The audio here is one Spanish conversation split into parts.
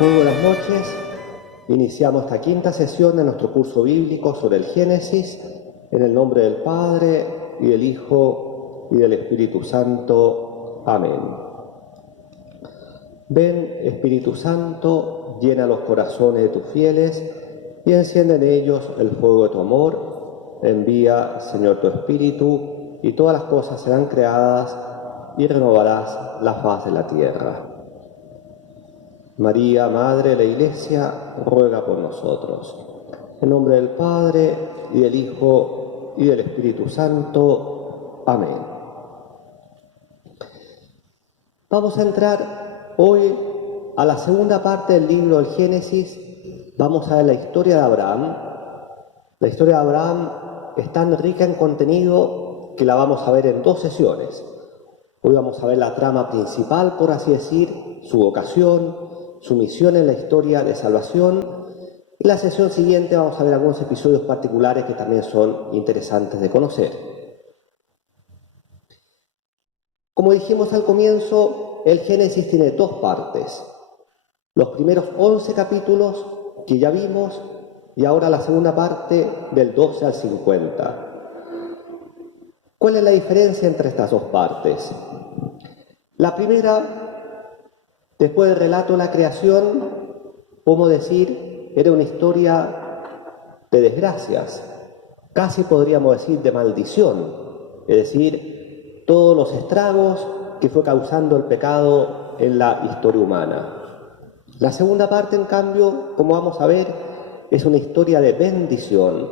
Muy buenas noches. Iniciamos esta quinta sesión de nuestro curso bíblico sobre el Génesis, en el nombre del Padre, y del Hijo, y del Espíritu Santo. Amén. Ven, Espíritu Santo, llena los corazones de tus fieles, y enciende en ellos el fuego de tu amor. Envía, Señor, tu Espíritu, y todas las cosas serán creadas, y renovarás la faz de la tierra. María, Madre de la Iglesia, ruega por nosotros. En nombre del Padre, y del Hijo, y del Espíritu Santo. Amén. Vamos a entrar hoy a la segunda parte del libro del Génesis. Vamos a ver la historia de Abraham. La historia de Abraham es tan rica en contenido que la vamos a ver en dos sesiones. Hoy vamos a ver la trama principal, por así decir, su vocación, su misión en la historia de salvación. Y la sesión siguiente vamos a ver algunos episodios particulares que también son interesantes de conocer. Como dijimos al comienzo, el Génesis tiene dos partes. Los primeros 11 capítulos que ya vimos y ahora la segunda parte del 12 al 50. ¿Cuál es la diferencia entre estas dos partes? La primera, después del relato de la creación, podemos decir, era una historia de desgracias, casi podríamos decir de maldición, es decir, todos los estragos que fue causando el pecado en la historia humana. La segunda parte, en cambio, como vamos a ver, es una historia de bendición.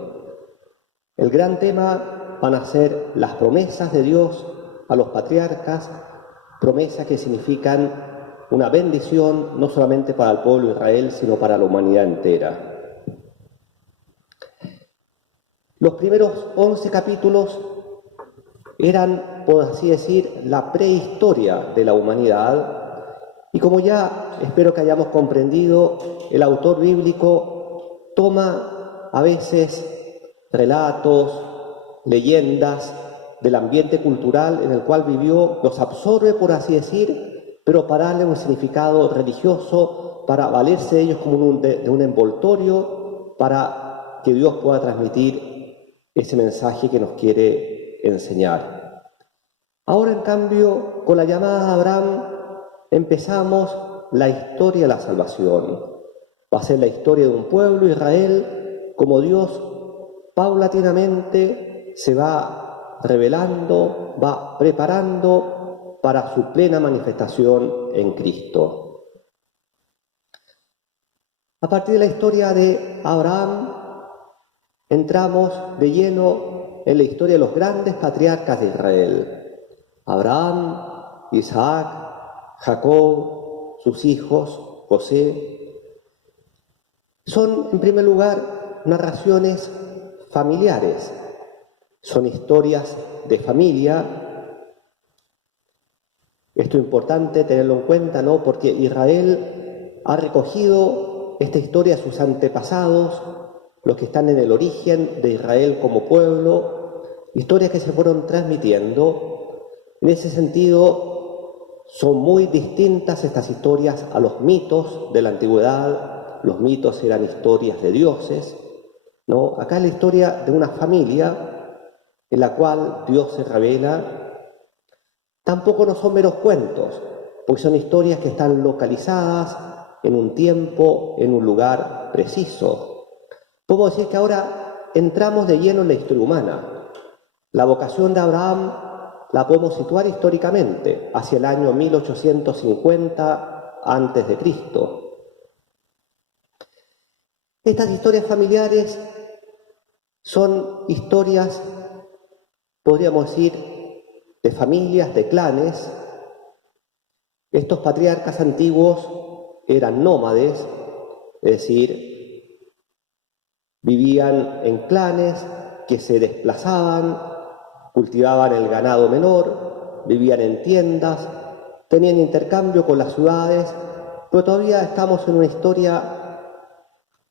El gran tema van a ser las promesas de Dios a los patriarcas, promesas que significan una bendición no solamente para el pueblo de Israel, sino para la humanidad entera. Los primeros 11 capítulos eran, por así decir, la prehistoria de la humanidad, y como ya espero que hayamos comprendido, el autor bíblico toma a veces relatos, leyendas del ambiente cultural en el cual vivió, los absorbe, por así decir, pero para darle un significado religioso, para valerse de ellos como de un envoltorio, para que Dios pueda transmitir ese mensaje que nos quiere enseñar. Ahora, en cambio, con la llamada de Abraham, empezamos la historia de la salvación. Va a ser la historia de un pueblo, Israel, como Dios paulatinamente se va revelando, va preparando para su plena manifestación en Cristo. A partir de la historia de Abraham, entramos de lleno en la historia de los grandes patriarcas de Israel. Abraham, Isaac, Jacob, sus hijos, José. Son, en primer lugar, narraciones familiares. Son historias de familia. Esto es importante tenerlo en cuenta, ¿no? Porque Israel ha recogido esta historia de sus antepasados, los que están en el origen de Israel como pueblo, historias que se fueron transmitiendo. En ese sentido, son muy distintas estas historias a los mitos de la antigüedad. Los mitos eran historias de dioses, ¿no? Acá es la historia de una familia en la cual Dios se revela. Tampoco no son meros cuentos, porque son historias que están localizadas en un tiempo, en un lugar preciso. Podemos decir que ahora entramos de lleno en la historia humana. La vocación de Abraham la podemos situar históricamente hacia el año 1850 a.C. Estas historias familiares son historias, podríamos decir, de familias, de clanes. Estos patriarcas antiguos eran nómades, es decir, vivían en clanes que se desplazaban, cultivaban el ganado menor, vivían en tiendas, tenían intercambio con las ciudades, pero todavía estamos en una historia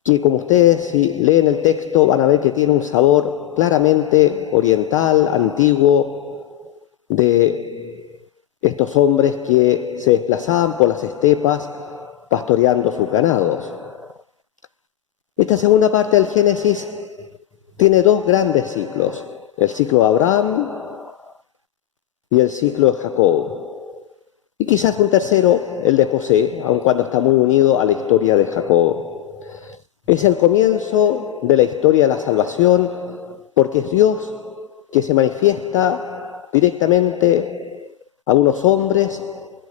que, como ustedes, si leen el texto, van a ver que tiene un sabor claramente oriental, antiguo, de estos hombres que se desplazaban por las estepas pastoreando sus ganados. Esta segunda parte del Génesis tiene dos grandes ciclos, el ciclo de Abraham y el ciclo de Jacob. Y quizás un tercero, el de José, aun cuando está muy unido a la historia de Jacob. Es el comienzo de la historia de la salvación, porque es Dios que se manifiesta directamente a unos hombres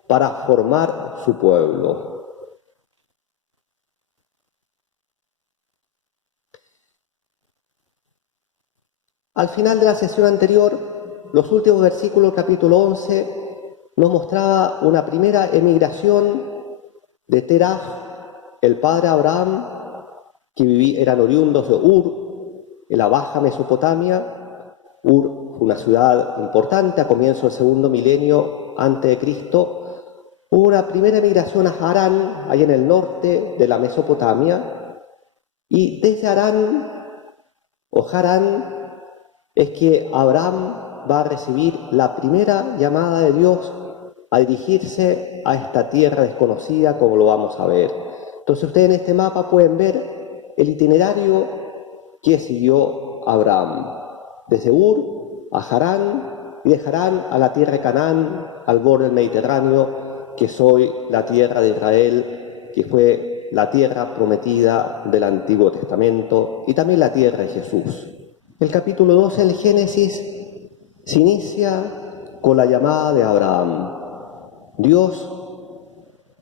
para formar su pueblo. Al final de la sesión anterior, los últimos versículos del capítulo 11 nos mostraba una primera emigración de Terah, el padre de Abraham, que eran oriundos de Ur, en la Baja Mesopotamia. Ur fue una ciudad importante a comienzos del segundo milenio antes de Cristo. Hubo una primera emigración a Harán, ahí en el norte de la Mesopotamia, y desde Harán, o Harán, es que Abraham va a recibir la primera llamada de Dios a dirigirse a esta tierra desconocida, como lo vamos a ver. Entonces ustedes en este mapa pueden ver el itinerario que siguió Abraham, desde Ur a Harán, y de Harán a la tierra de Canaán, al borde del Mediterráneo, que es hoy la tierra de Israel, que fue la tierra prometida del Antiguo Testamento, y también la tierra de Jesús. El capítulo 12 del Génesis se inicia con la llamada de Abraham. Dios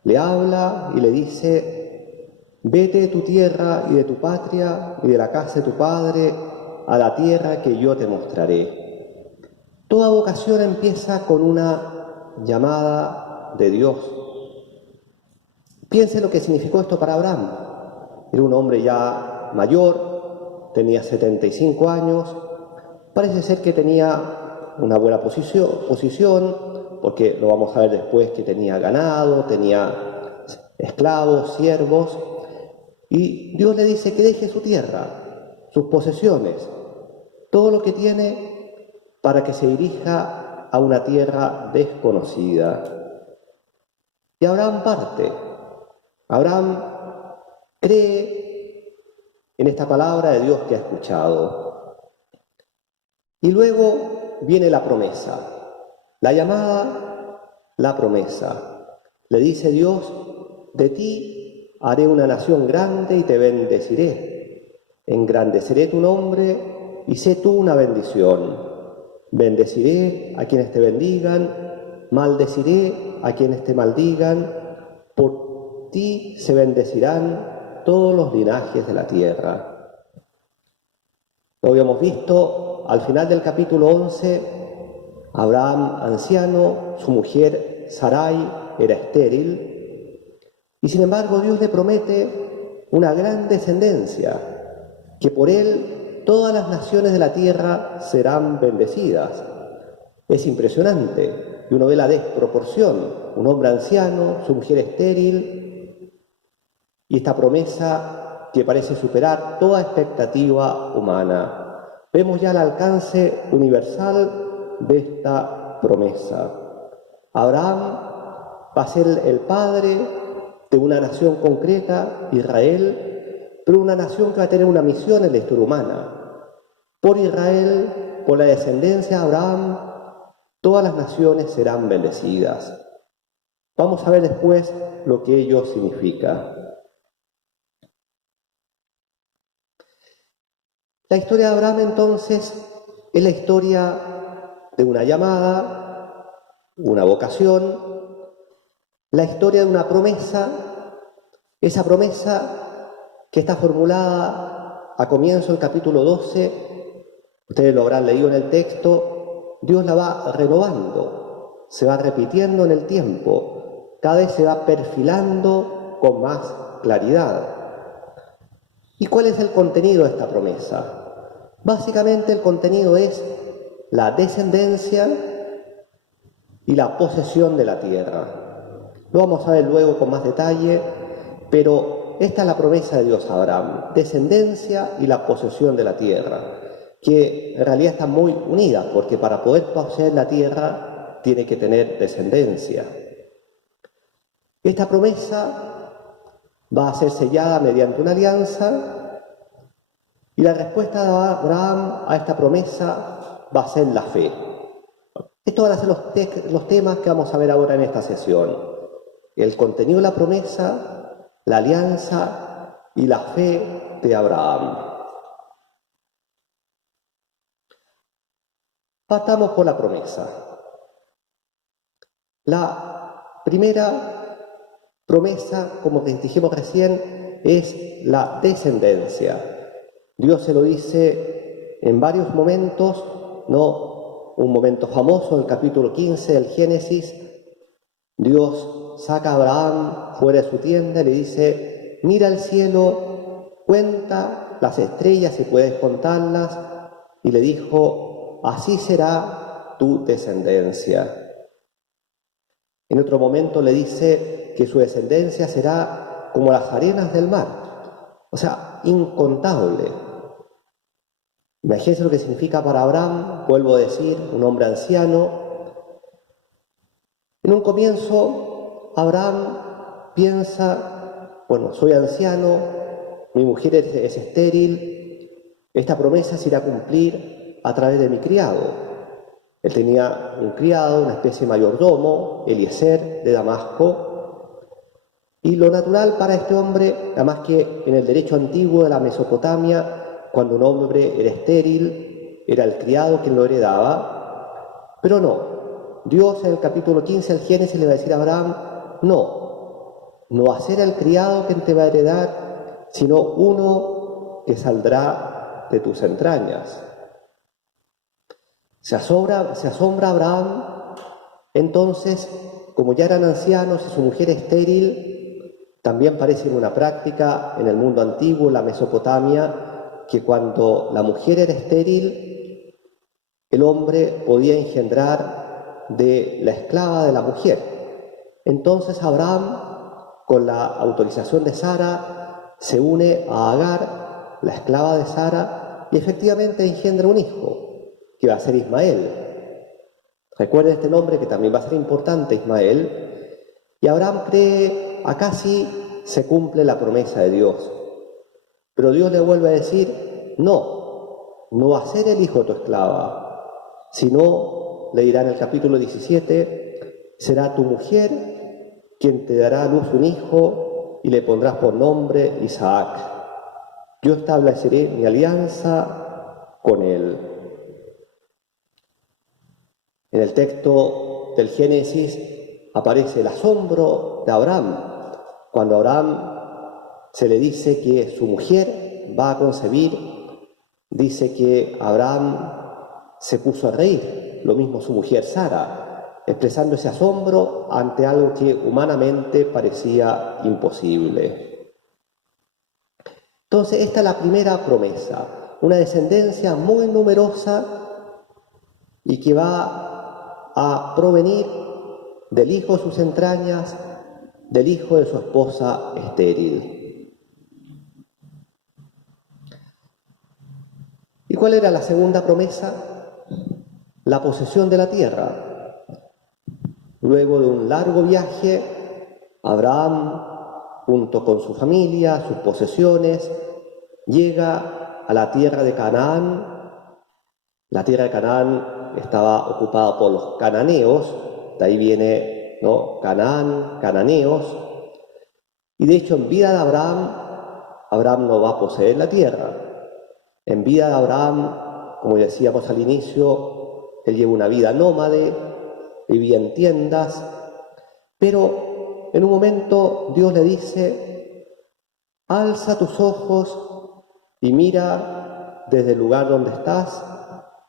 le habla y le dice: vete de tu tierra y de tu patria y de la casa de tu padre a la tierra que yo te mostraré. Toda vocación empieza con una llamada de Dios. Piense lo que significó esto para Abraham. Era un hombre ya mayor, tenía 75 años, parece ser que tenía una buena posición, porque lo vamos a ver después que tenía ganado, tenía esclavos, siervos, y Dios le dice que deje su tierra, sus posesiones, todo lo que tiene, para que se dirija a una tierra desconocida. Y Abraham parte. Abraham cree en esta palabra de Dios que ha escuchado. Y luego viene la promesa, la llamada, la promesa. Le dice Dios: de ti haré una nación grande y te bendeciré. Engrandeceré tu nombre y sé tú una bendición. Bendeciré a quienes te bendigan, maldeciré a quienes te maldigan. Por ti se bendecirán todos los linajes de la tierra. Lo habíamos visto al final del capítulo 11, Abraham anciano, su mujer Sarai era estéril, y sin embargo Dios le promete una gran descendencia, que por él todas las naciones de la tierra serán bendecidas. Es impresionante, y uno ve la desproporción, un hombre anciano, su mujer estéril, y esta promesa que parece superar toda expectativa humana. Vemos ya el alcance universal de esta promesa. Abraham va a ser el padre de una nación concreta, Israel, pero una nación que va a tener una misión en la historia humana. Por Israel, por la descendencia de Abraham, todas las naciones serán bendecidas. Vamos a ver después lo que ello significa. La historia de Abraham, entonces, es la historia de una llamada, una vocación, la historia de una promesa, esa promesa que está formulada a comienzo del capítulo 12, ustedes lo habrán leído en el texto, Dios la va renovando, se va repitiendo en el tiempo, cada vez se va perfilando con más claridad. ¿Y cuál es el contenido de esta promesa? Básicamente el contenido es la descendencia y la posesión de la tierra. Lo vamos a ver luego con más detalle, pero esta es la promesa de Dios a Abraham, descendencia y la posesión de la tierra, que en realidad están muy unidas, porque para poder poseer la tierra tiene que tener descendencia. Esta promesa va a ser sellada mediante una alianza, y la respuesta de Abraham a esta promesa va a ser la fe. Estos van a ser los temas que vamos a ver ahora en esta sesión. El contenido de la promesa, la alianza y la fe de Abraham. Partamos por la promesa. La primera promesa, como dijimos recién, es la descendencia. Dios se lo dice en varios momentos, ¿no? Un momento famoso, el capítulo 15 del Génesis, Dios saca a Abraham fuera de su tienda y le dice: mira el cielo, cuenta las estrellas si puedes contarlas, y le dijo: así será tu descendencia. En otro momento le dice que su descendencia será como las arenas del mar, o sea, incontable. Imagínense lo que significa para Abraham, vuelvo a decir, un hombre anciano. En un comienzo, Abraham piensa: bueno, soy anciano, mi mujer es estéril, esta promesa se irá a cumplir a través de mi criado. Él tenía un criado, una especie de mayordomo, Eliezer de Damasco, y lo natural para este hombre, además que en el derecho antiguo de la Mesopotamia, cuando un hombre era estéril, era el criado quien lo heredaba, pero no. Dios en el capítulo 15 del Génesis le va a decir a Abraham: no va a ser el criado quien te va a heredar, sino uno que saldrá de tus entrañas. Se asombra Abraham, entonces, como ya eran ancianos y su mujer estéril, también parece una práctica en el mundo antiguo, en la Mesopotamia, que cuando la mujer era estéril, el hombre podía engendrar de la esclava de la mujer. Entonces Abraham, con la autorización de Sara, se une a Agar, la esclava de Sara, y efectivamente engendra un hijo, que va a ser Ismael. Recuerden este nombre que también va a ser importante, Ismael. Y Abraham cree: acá sí se cumple la promesa de Dios. Pero Dios le vuelve a decir: no va a ser el hijo de tu esclava, sino, le dirá en el capítulo 17, será tu mujer quien te dará a luz un hijo y le pondrás por nombre Isaac. Yo estableceré mi alianza con él. En el texto del Génesis aparece el asombro de Abraham, cuando a Abraham se le dice que su mujer va a concebir. Dice que Abraham se puso a reír, lo mismo su mujer Sara, expresando ese asombro ante algo que humanamente parecía imposible. Entonces, esta es la primera promesa, una descendencia muy numerosa y que va a provenir del hijo de sus entrañas, del hijo de su esposa estéril. ¿Y cuál era la segunda promesa? La posesión de la tierra. Luego de un largo viaje, Abraham, junto con su familia, sus posesiones, llega a la tierra de Canaán. La tierra de Canaán estaba ocupada por los cananeos, de ahí viene, ¿no?, Canaán, cananeos. Y de hecho, en vida de Abraham no va a poseer la tierra. En vida de Abraham, como decíamos al inicio, él lleva una vida nómade, vivía en tiendas, pero en un momento Dios le dice: alza tus ojos y mira desde el lugar donde estás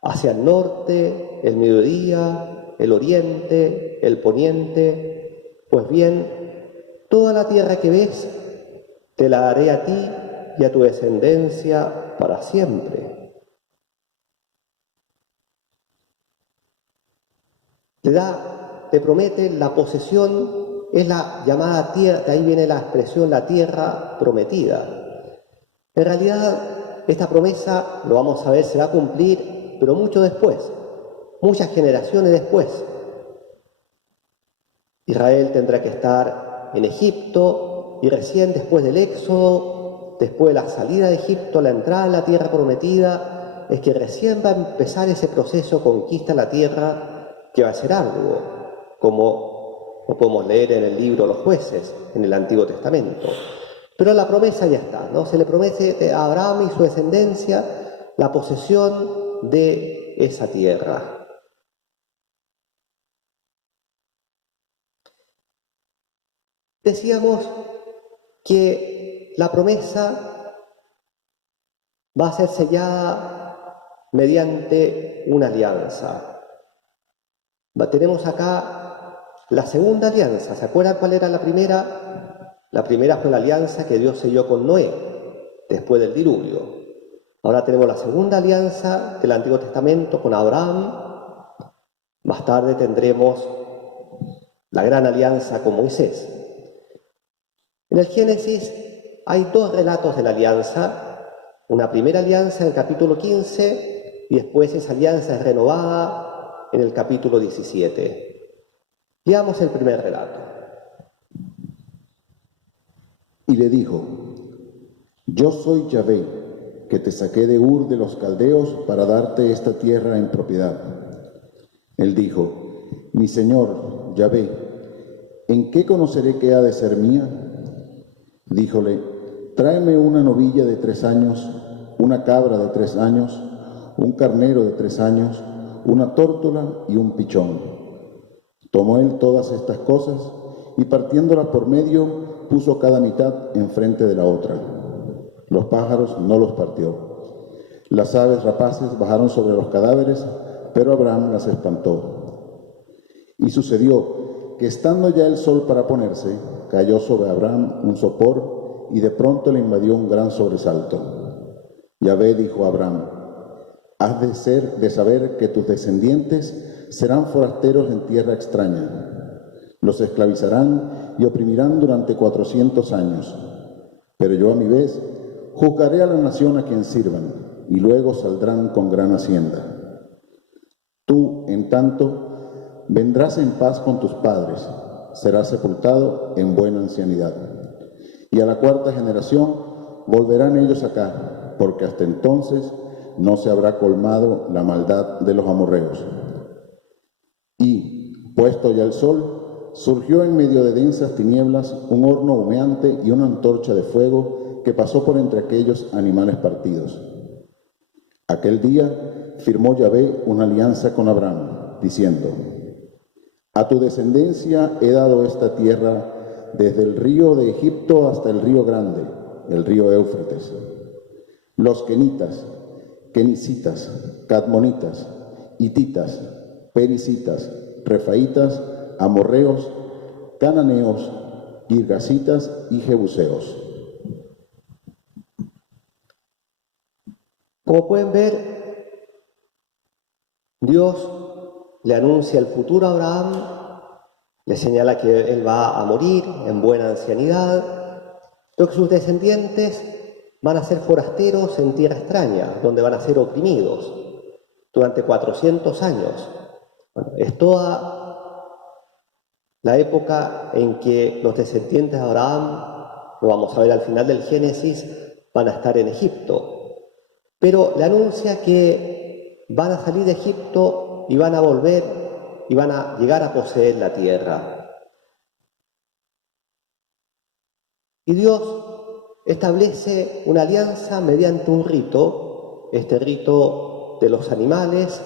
hacia el norte, el mediodía, el oriente, el poniente. Pues bien, toda la tierra que ves te la daré a ti y a tu descendencia para siempre. Le promete la posesión, es la llamada tierra, de ahí viene la expresión la tierra prometida. En realidad, esta promesa, lo vamos a ver, se va a cumplir, pero mucho después, muchas generaciones después. Israel tendrá que estar en Egipto y recién después del Éxodo, después de la salida de Egipto, la entrada a la tierra prometida, es que recién va a empezar ese proceso de conquista de la tierra que va a ser arduo, como lo podemos leer en el libro Los Jueces, en el Antiguo Testamento. Pero la promesa ya está, ¿no? Se le promete a Abraham y su descendencia la posesión de esa tierra. Decíamos que la promesa va a ser sellada mediante una alianza. Tenemos acá la segunda alianza. ¿Se acuerdan cuál era la primera? La primera fue la alianza que Dios selló con Noé, después del diluvio. Ahora tenemos la segunda alianza del Antiguo Testamento con Abraham. Más tarde tendremos la gran alianza con Moisés. En el Génesis hay dos relatos de la alianza. Una primera alianza en el capítulo 15 y después esa alianza es renovada en el capítulo 17. Veamos el primer relato. Y le dijo: Yo soy Yahvé, que te saqué de Ur de los Caldeos para darte esta tierra en propiedad. Él dijo: Mi señor, Yahvé, ¿en qué conoceré que ha de ser mía? Díjole: Tráeme una novilla de 3 años, una cabra de 3 años, un carnero de 3 años, una tórtola y un pichón. Tomó él todas estas cosas y partiéndolas por medio, puso cada mitad enfrente de la otra. Los pájaros no los partió. Las aves rapaces bajaron sobre los cadáveres, pero Abraham las espantó. Y sucedió que estando ya el sol para ponerse, cayó sobre Abraham un sopor y de pronto le invadió un gran sobresalto. Yahvé dijo a Abraham: Has de saber que tus descendientes serán forasteros en tierra extraña. Los esclavizarán y oprimirán durante 400 años. Pero yo a mi vez juzgaré a la nación a quien sirvan, y luego saldrán con gran hacienda. Tú, en tanto, vendrás en paz con tus padres, serás sepultado en buena ancianidad. Y a la 4ª generación volverán ellos acá, porque hasta entonces no se habrá colmado la maldad de los amorreos. Y, puesto ya el sol, surgió en medio de densas tinieblas un horno humeante y una antorcha de fuego que pasó por entre aquellos animales partidos. Aquel día firmó Yahvé una alianza con Abraham, diciendo: A tu descendencia he dado esta tierra desde el río de Egipto hasta el río grande, el río Éufrates. Los kenitas, kenicitas, cadmonitas, hititas, pericitas, refaitas, amorreos, cananeos, girgasitas y jebuseos. Como pueden ver, Dios le anuncia el futuro a Abraham, le señala que él va a morir en buena ancianidad, pero que sus descendientes van a ser forasteros en tierra extraña, donde van a ser oprimidos durante 400 años. Bueno, es toda la época en que los descendientes de Abraham, lo vamos a ver al final del Génesis, van a estar en Egipto. Pero le anuncia que van a salir de Egipto y van a volver y van a llegar a poseer la tierra. Y Dios establece una alianza mediante un rito, este rito de los animales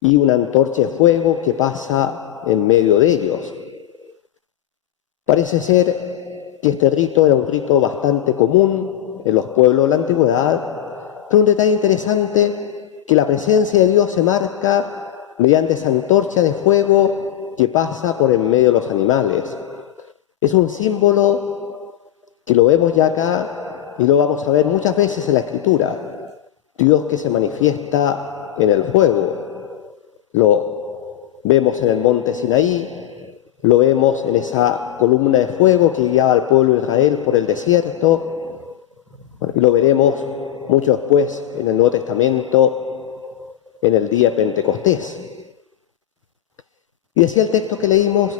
y una antorcha de fuego que pasa en medio de ellos. Parece ser que este rito era un rito bastante común en los pueblos de la antigüedad, pero un detalle interesante, que la presencia de Dios se marca mediante esa antorcha de fuego que pasa por en medio de los animales. Es un símbolo que lo vemos ya acá y lo vamos a ver muchas veces en la Escritura. Dios que se manifiesta en el fuego. Lo vemos en el monte Sinaí, lo vemos en esa columna de fuego que guiaba al pueblo de Israel por el desierto, y lo veremos mucho después en el Nuevo Testamento, en el día de Pentecostés. Y decía el texto que leímos: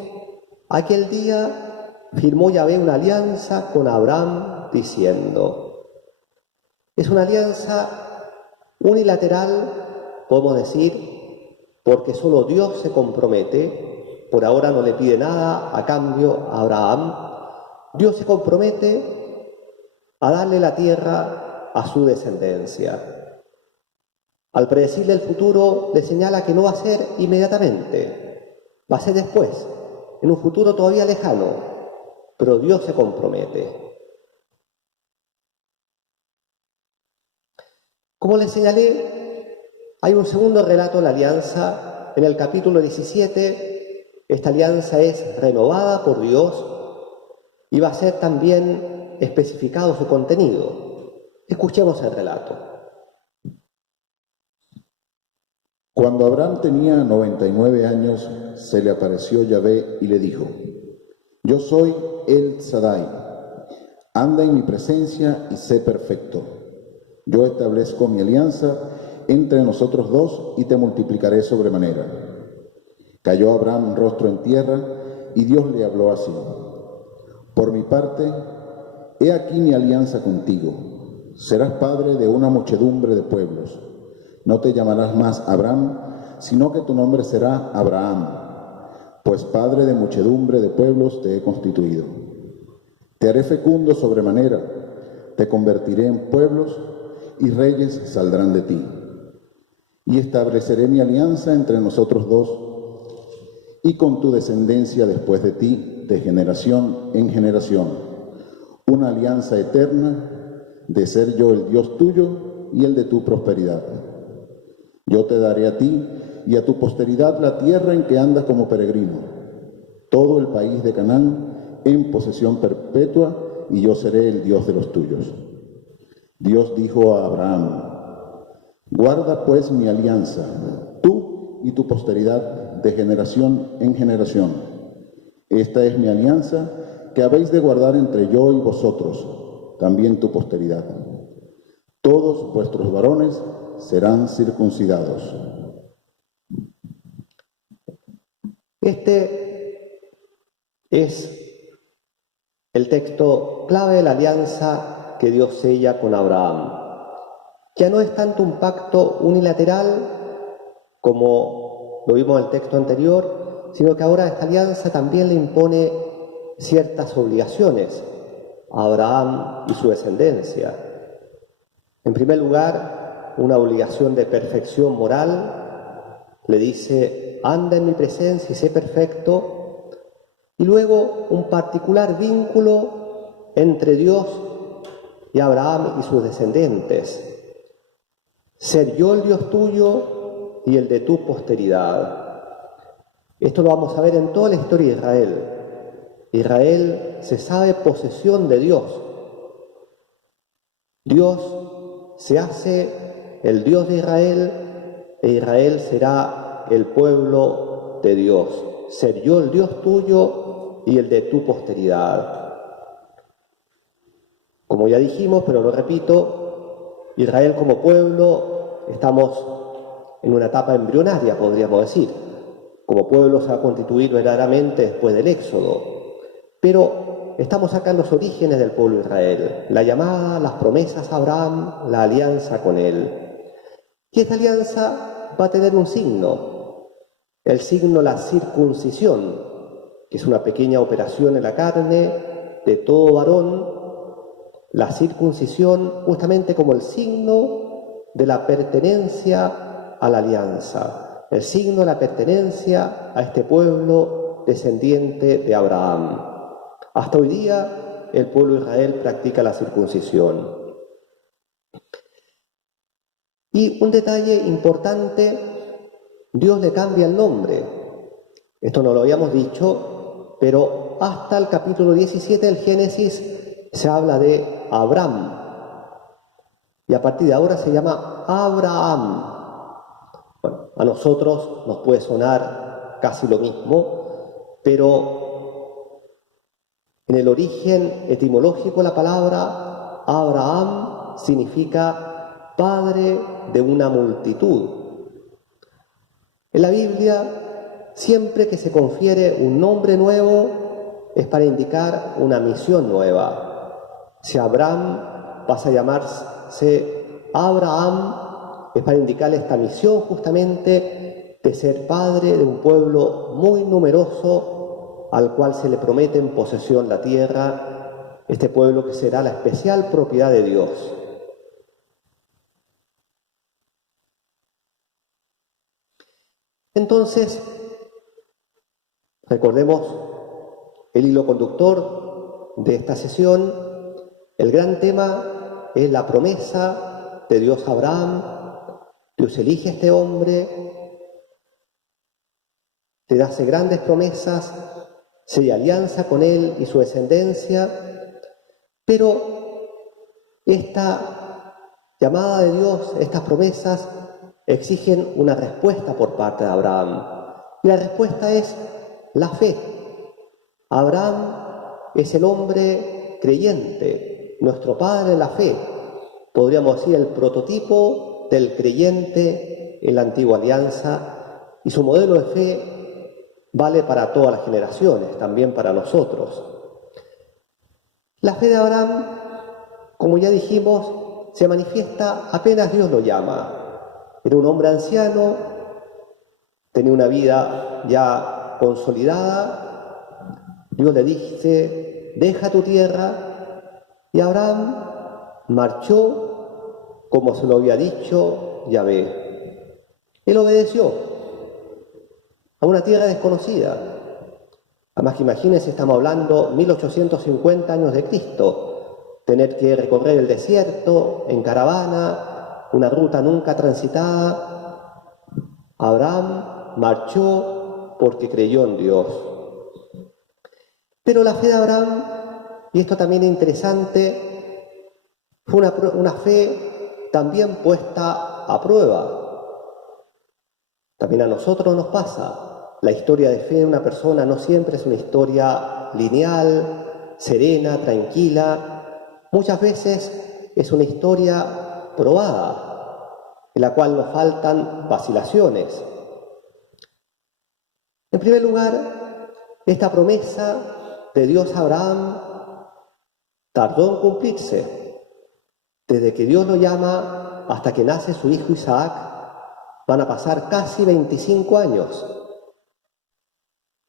aquel día firmó Yahvé una alianza con Abraham diciendo. Es una alianza unilateral, podemos decir, porque solo Dios se compromete. Por ahora no le pide nada a cambio a Abraham. Dios se compromete a darle la tierra a su descendencia. Al predecirle el futuro, le señala que no va a ser inmediatamente, va a ser después, en un futuro todavía lejano, pero Dios se compromete. Como les señalé, hay un segundo relato de la alianza. En el capítulo 17, esta alianza es renovada por Dios y va a ser también especificado su contenido. Escuchemos el relato. Cuando Abraham tenía 99 años, se le apareció Yahvé y le dijo: Yo soy El Shaddai, anda en mi presencia y sé perfecto. Yo establezco mi alianza entre nosotros dos y te multiplicaré sobremanera. Cayó Abraham rostro en tierra y Dios le habló así: Por mi parte, he aquí mi alianza contigo. Serás padre de una muchedumbre de pueblos. No te llamarás más Abraham, sino que tu nombre será Abraham, pues padre de muchedumbre de pueblos te he constituido. Te haré fecundo sobremanera, te convertiré en pueblos y reyes saldrán de ti. Y estableceré mi alianza entre nosotros dos y con tu descendencia después de ti, de generación en generación, una alianza eterna de ser yo el Dios tuyo y el de tu prosperidad. Yo te daré a ti y a tu posteridad la tierra en que andas como peregrino, todo el país de Canaán en posesión perpetua, y yo seré el Dios de los tuyos. Dios dijo a Abraham: Guarda pues mi alianza, tú y tu posteridad de generación en generación. Esta es mi alianza que habéis de guardar entre yo y vosotros, también tu posteridad. Todos vuestros varones serán circuncidados. Este es el texto clave de la alianza que Dios sella con Abraham. Ya no es tanto un pacto unilateral como lo vimos en el texto anterior, sino que ahora esta alianza también le impone ciertas obligaciones a Abraham y su descendencia. En primer lugar, una obligación de perfección moral. Le dice: anda en mi presencia y sé perfecto. Y luego un particular vínculo entre Dios y Abraham y sus descendientes. Ser yo el Dios tuyo y el de tu posteridad. Esto lo vamos a ver en toda la historia de Israel. Israel se sabe posesión de Dios. Dios se hace el Dios de Israel e Israel será el pueblo de Dios. Ser yo el Dios tuyo y el de tu posteridad. Como ya dijimos, pero lo repito, Israel como pueblo estamos en una etapa embrionaria, podríamos decir. Como pueblo se va a constituir verdaderamente después del Éxodo. Pero estamos acá en los orígenes del pueblo de Israel. La llamada, las promesas a Abraham, la alianza con él. Y esta alianza va a tener un signo. El signo, la circuncisión, que es una pequeña operación en la carne de todo varón. La circuncisión justamente como el signo de la pertenencia a la alianza. El signo de la pertenencia a este pueblo descendiente de Abraham. Hasta hoy día el pueblo de Israel practica la circuncisión. Y un detalle importante, Dios le cambia el nombre. Esto no lo habíamos dicho, pero hasta el capítulo 17 del Génesis se habla de Abram. Y a partir de ahora se llama Abraham. Bueno, a nosotros nos puede sonar casi lo mismo, pero en el origen etimológico de la palabra Abraham significa padre de una multitud. En la Biblia, siempre que se confiere un nombre nuevo, es para indicar una misión nueva. Si Abraham pasa a llamarse Abraham, es para indicar esta misión justamente de ser padre de un pueblo muy numeroso al cual se le promete en posesión la tierra, este pueblo que será la especial propiedad de Dios. Entonces, recordemos el hilo conductor de esta sesión. El gran tema es la promesa de Dios a Abraham. Dios elige a este hombre, le hace grandes promesas, se alianza con él y su descendencia, pero esta llamada de Dios, estas promesas, exigen una respuesta por parte de Abraham. Y la respuesta es la fe. Abraham es el hombre creyente, nuestro padre en la fe. Podríamos decir el prototipo del creyente en la antigua alianza, y su modelo de fe vale para todas las generaciones, también para nosotros. La fe de Abraham, como ya dijimos, se manifiesta apenas Dios lo llama. Era un hombre anciano, tenía una vida ya consolidada. Dios le dice, deja tu tierra, y Abraham marchó como se lo había dicho Yahvé. Él obedeció a una tierra desconocida. Además que imagínense, estamos hablando 1850 años de Cristo, tener que recorrer el desierto en caravana, una ruta nunca transitada. Abraham marchó porque creyó en Dios. Pero la fe de Abraham, y esto también es interesante, fue una fe también puesta a prueba. También a nosotros nos pasa. La historia de fe de una persona no siempre es una historia lineal, serena, tranquila. Muchas veces es una historia probada, en la cual nos faltan vacilaciones. En primer lugar, esta promesa de Dios a Abraham tardó en cumplirse. Desde que Dios lo llama hasta que nace su hijo Isaac, van a pasar casi 25 años.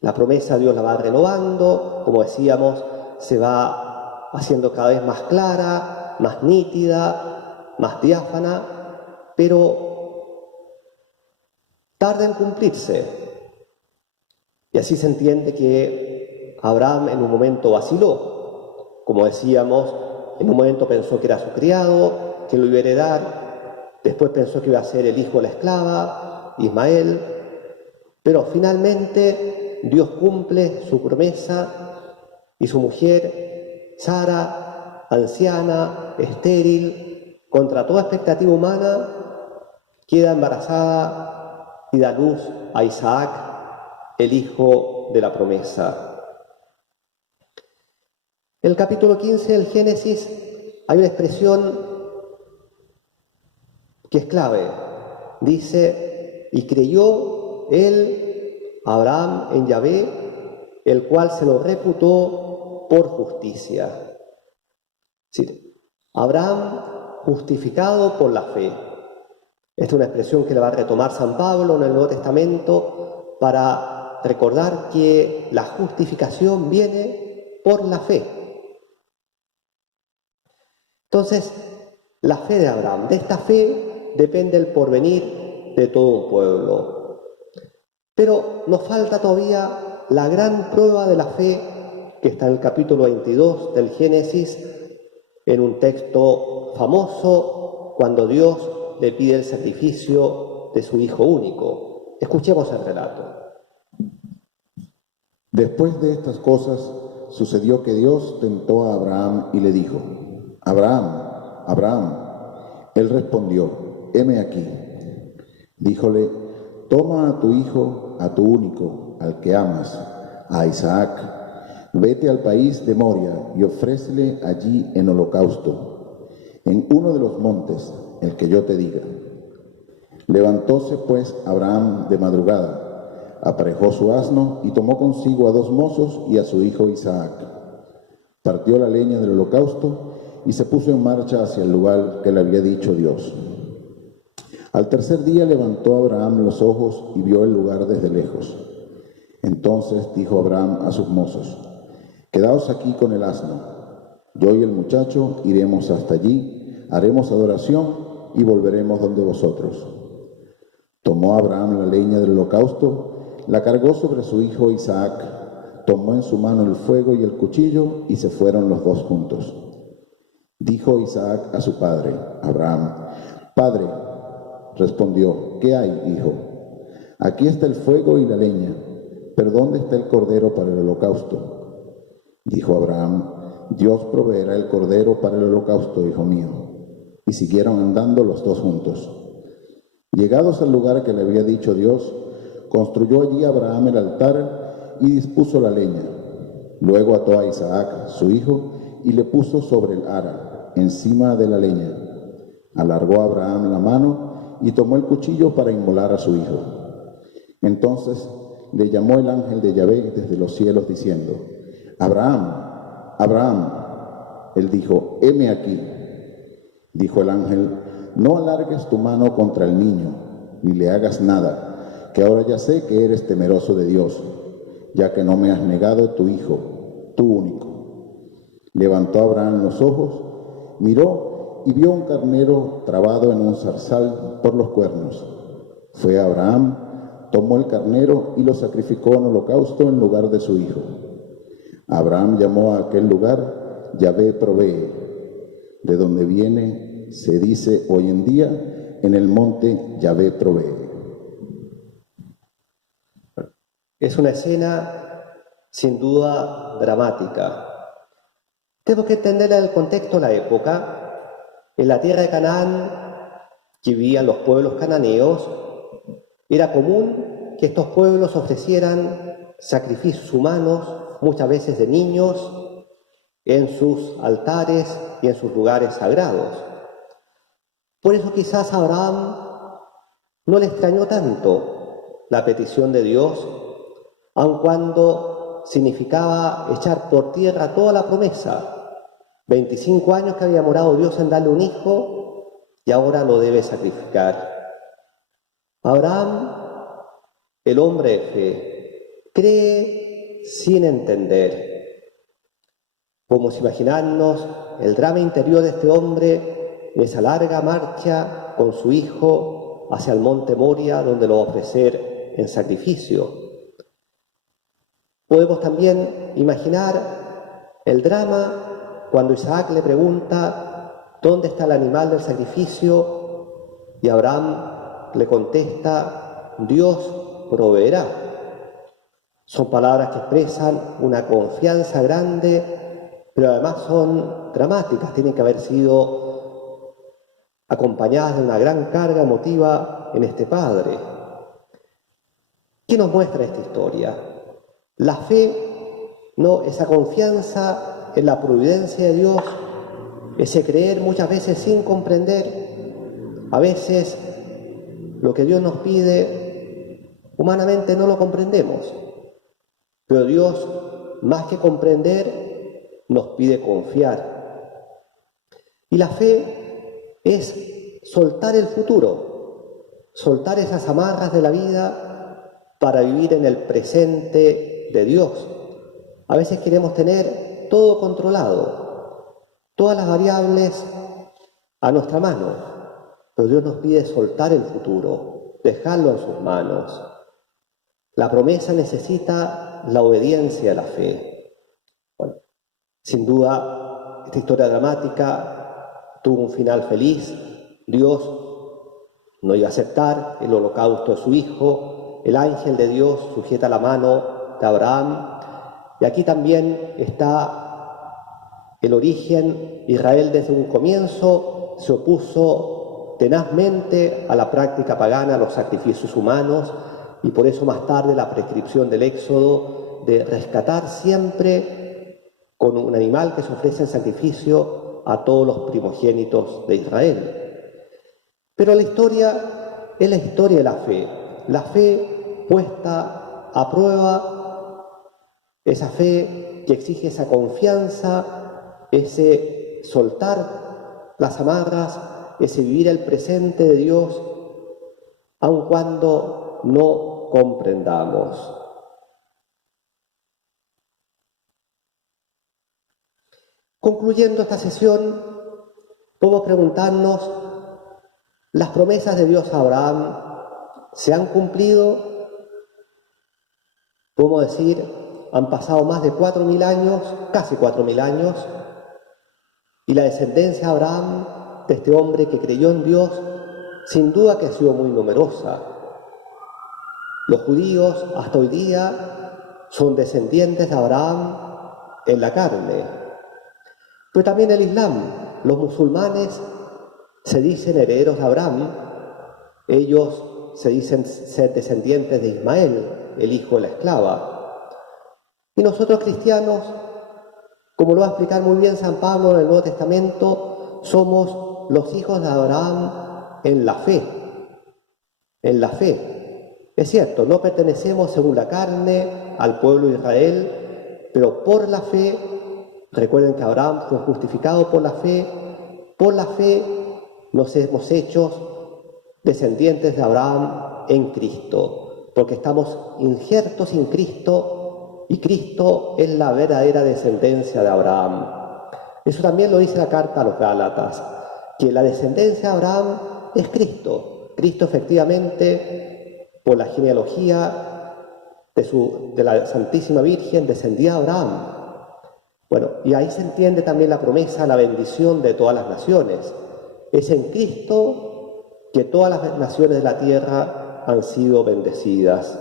La promesa Dios la va renovando, como decíamos, se va haciendo cada vez más clara, más nítida, más diáfana, pero tarda en cumplirse. Y así se entiende que Abraham en un momento vaciló. Como decíamos, en un momento pensó que era su criado, que lo iba a heredar, después pensó que iba a ser el hijo de la esclava, Ismael, pero finalmente Dios cumple su promesa y su mujer, Sara, anciana, estéril, contra toda expectativa humana, queda embarazada y da luz a Isaac, el hijo de la promesa. En el capítulo 15 del Génesis hay una expresión que es clave. Dice, y creyó él, Abraham, en Yahvé, el cual se lo reputó por justicia. Es decir, Abraham justificado por la fe. Esta es una expresión que le va a retomar San Pablo en el Nuevo Testamento para recordar que la justificación viene por la fe. Entonces, la fe de Abraham, de esta fe depende el porvenir de todo un pueblo. Pero nos falta todavía la gran prueba de la fe que está en el capítulo 22 del Génesis, en un texto famoso, cuando Dios le pide el sacrificio de su Hijo único. Escuchemos el relato. Después de estas cosas, sucedió que Dios tentó a Abraham y le dijo, Abraham, Abraham. Él respondió, heme aquí. Díjole, toma a tu hijo, a tu único, al que amas, a Isaac. Vete al país de Moria y ofrécele allí en holocausto, en uno de los montes, el que yo te diga. Levantóse pues Abraham de madrugada, aparejó su asno y tomó consigo a 2 mozos y a su hijo Isaac. Partió la leña del holocausto y se puso en marcha hacia el lugar que le había dicho Dios. Al tercer día levantó Abraham los ojos y vio el lugar desde lejos. Entonces dijo Abraham a sus mozos: «Quedaos aquí con el asno. Yo y el muchacho iremos hasta allí, haremos adoración y volveremos donde vosotros». Tomó Abraham la leña del holocausto, la cargó sobre su hijo Isaac, tomó en su mano el fuego y el cuchillo y se fueron los 2 juntos. Dijo Isaac a su padre, Abraham: «Padre». Respondió: «¿Qué hay, hijo?». «Aquí está el fuego y la leña, pero ¿dónde está el cordero para el holocausto?». Dijo Abraham: «Dios proveerá el cordero para el holocausto, hijo mío». Y siguieron andando los 2 juntos. Llegados al lugar que le había dicho Dios, construyó allí Abraham el altar y dispuso la leña. Luego ató a Isaac, su hijo, y le puso sobre el ara, encima de la leña. Alargó Abraham la mano y tomó el cuchillo para inmolar a su hijo. Entonces le llamó el ángel de Yahvé desde los cielos diciendo: «Abraham, Abraham». Él dijo: «Heme aquí». Dijo el ángel: «No alargues tu mano contra el niño, ni le hagas nada, que ahora ya sé que eres temeroso de Dios, ya que no me has negado tu hijo, tu único». Levantó Abraham los ojos, miró y vio un carnero trabado en un zarzal por los cuernos. Fue Abraham, tomó el carnero y lo sacrificó en holocausto en lugar de su hijo. Abraham llamó a aquel lugar Yahvé provee, de donde viene, se dice hoy en día, en el monte Yahvé provee. Es una escena sin duda dramática. Tengo que entender el contexto de la época. En la tierra de Canaán, que vivían los pueblos cananeos, era común que estos pueblos ofrecieran sacrificios humanos, muchas veces de niños, en sus altares y en sus lugares sagrados. Por eso quizás a Abraham no le extrañó tanto la petición de Dios, aun cuando significaba echar por tierra toda la promesa. 25 años que había demorado Dios en darle un hijo y ahora lo debe sacrificar. Abraham, el hombre de fe, cree sin entender. Podemos imaginarnos el drama interior de este hombre en esa larga marcha con su hijo hacia el monte Moria, donde lo va a ofrecer en sacrificio. Podemos también imaginar el drama cuando Isaac le pregunta ¿dónde está el animal del sacrificio? Y Abraham le contesta: Dios proveerá. Son palabras que expresan una confianza grande, pero además son dramáticas, tienen que haber sido acompañadas de una gran carga emotiva en este padre. ¿Qué nos muestra esta historia? La fe, ¿no? Esa confianza en la providencia de Dios, ese creer muchas veces sin comprender. A veces lo que Dios nos pide, humanamente no lo comprendemos, pero Dios, más que comprender, nos pide confiar. Y la fe es soltar el futuro, soltar esas amarras de la vida para vivir en el presente de Dios. A veces queremos tener todo controlado, todas las variables a nuestra mano, pero Dios nos pide soltar el futuro, dejarlo en sus manos. La promesa necesita la obediencia a la fe. Bueno, sin duda, esta historia dramática tuvo un final feliz. Dios no iba a aceptar el holocausto de su hijo. El ángel de Dios sujeta la mano de Abraham. Y aquí también está el origen. Israel desde un comienzo se opuso tenazmente a la práctica pagana, a los sacrificios humanos, y por eso más tarde la prescripción del Éxodo de rescatar siempre con un animal que se ofrece en sacrificio a todos los primogénitos de Israel. Pero la historia es la historia de la fe puesta a prueba, esa fe que exige esa confianza, ese soltar las amarras, ese vivir el presente de Dios, aun cuando no comprendamos. Concluyendo esta sesión, podemos preguntarnos, ¿las promesas de Dios a Abraham se han cumplido? Podemos decir, han pasado más de 4.000 años, casi 4.000 años, y la descendencia de Abraham, de este hombre que creyó en Dios, sin duda que ha sido muy numerosa. Los judíos hasta hoy día son descendientes de Abraham en la carne. Pero también el Islam, los musulmanes se dicen herederos de Abraham, ellos se dicen ser descendientes de Ismael, el hijo de la esclava. Y nosotros cristianos, como lo va a explicar muy bien San Pablo en el Nuevo Testamento, somos los hijos de Abraham en la fe. En la fe. Es cierto, no pertenecemos según la carne al pueblo de Israel, pero por la fe, recuerden que Abraham fue justificado por la fe nos hemos hecho descendientes de Abraham en Cristo, porque estamos injertos en Cristo y Cristo es la verdadera descendencia de Abraham. Eso también lo dice la carta a los Gálatas, que la descendencia de Abraham es Cristo. Cristo efectivamente, por la genealogía de la Santísima Virgen, descendía a Abraham. Bueno, y ahí se entiende también la promesa, la bendición de todas las naciones. Es en Cristo que todas las naciones de la tierra han sido bendecidas.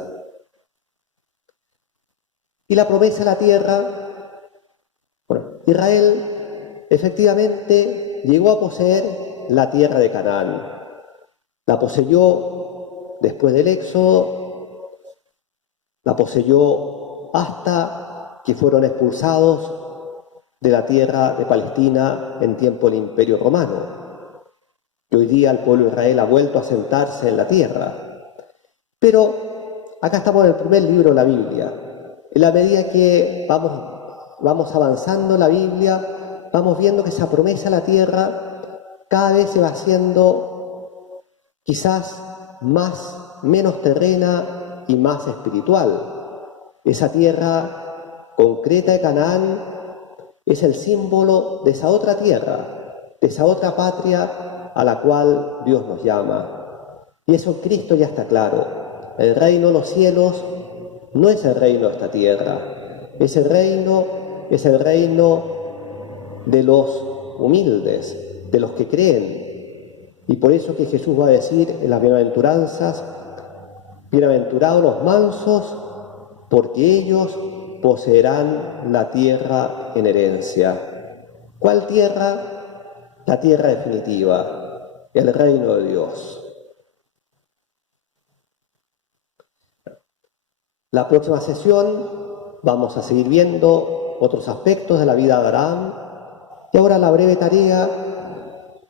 Y la promesa de la tierra, bueno, Israel efectivamente llegó a poseer la tierra de Canaán. La poseyó después del Éxodo, la poseyó hasta que fueron expulsados de la tierra de Palestina en tiempo del Imperio Romano. Y hoy día el pueblo de Israel ha vuelto a sentarse en la tierra. Pero acá estamos en el primer libro de la Biblia. En la medida que vamos avanzando en la Biblia, vamos viendo que esa promesa a la tierra cada vez se va haciendo quizás menos terrena y más espiritual. Esa tierra concreta de Canaán es el símbolo de esa otra tierra, de esa otra patria a la cual Dios nos llama. Y eso en Cristo ya está claro. El reino de los cielos no es el reino de esta tierra. Ese reino es el reino de los humildes, de los que creen. Y por eso que Jesús va a decir en las bienaventuranzas, bienaventurados los mansos, porque ellos poseerán la tierra en herencia. ¿Cuál tierra? La tierra definitiva, el reino de Dios. La próxima sesión vamos a seguir viendo otros aspectos de la vida de Abraham y ahora la breve tarea,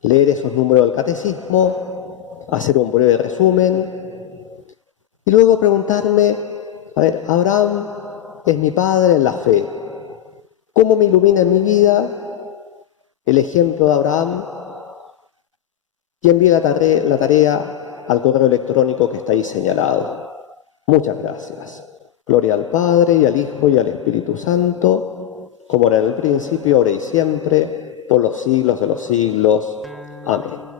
leer esos números del catecismo, hacer un breve resumen y luego preguntarme, Abraham es mi padre en la fe. ¿Cómo me ilumina en mi vida el ejemplo de Abraham? Y envíe la tarea al correo electrónico que está ahí señalado. Muchas gracias. Gloria al Padre, y al Hijo, y al Espíritu Santo, como era en el principio, ahora y siempre, por los siglos de los siglos. Amén.